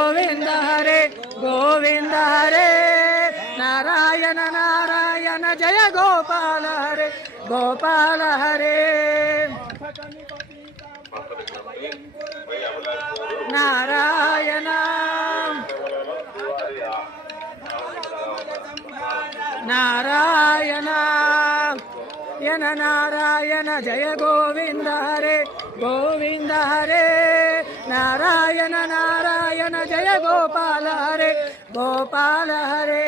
गोविंद हरे गोविंद हरे नारायण नारायण जय गोपाल हरे गोपाल हरे नारायण नारायण यन नारायण जय गोविंद हरे गोविंद हरे नारायण नारायण जय गोपाल हरे गोपाल हरे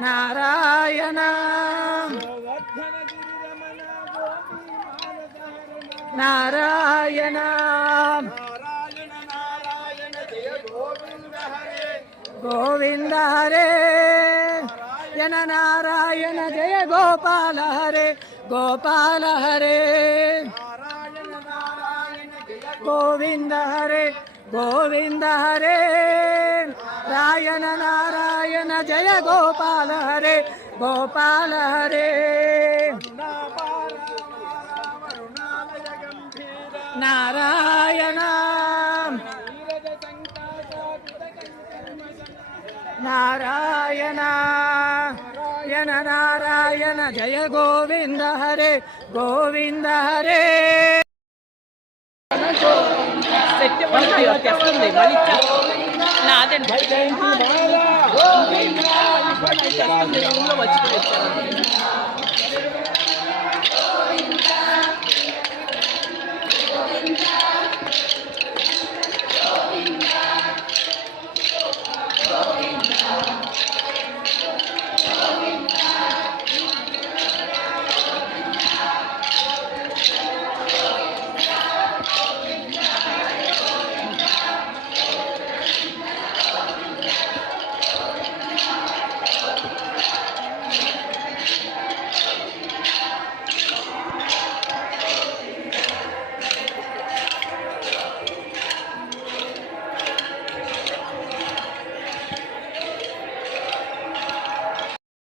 नारायण नारायण गोविंद हरे यन नारायण जय गोपाल हरे गोपाल हरे गोविंद हरे गोविंद हरे नारायण नारायण जय गोपाल हरे गोपाल हरे नारायण नारायण यन नारायण जय गोविंद हरे गोविंद हरे